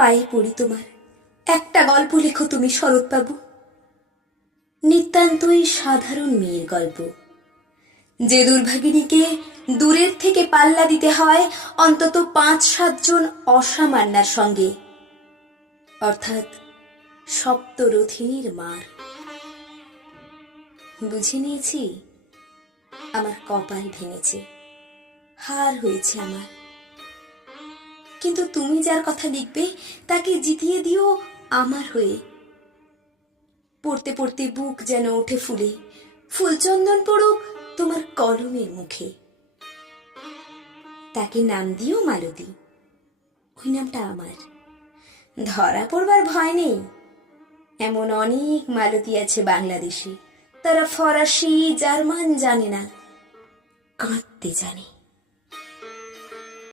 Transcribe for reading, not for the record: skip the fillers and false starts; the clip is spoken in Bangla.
পায়ে পড়ি তোমার, একটা গল্প লেখো তুমি শরৎবাবু। নিতান্তই সাধারণ মেয়ের গল্প, যে দুর্ভাগিনীকে দূরের থেকে পাল্লা দিতে হয় অন্তত ৫-৭ জন অসামান্যার সঙ্গে, অর্থাৎ সপ্তরথিনীর মার। বুঝে নিয়েছি আমার কপাল ভেঙেছে, হার হয়েছে আমার। কিন্তু তুমি যার কথা লিখবে তাকে জিতিয়ে দিও আমার হয়ে। পড়তে পড়তে বুক যেন ওঠে ফুলে, ফুলচন্দন পড়ুক তোমার কলমের মুখে। তাকে নাম দিও মালতী, ওই নামটা আমার। ধরা পড়বার ভয় নেই, এমন অনেক মালতী আছে বাংলাদেশে, তারা ফরাসি জার্মান জানে না, কাঁদতে জানে।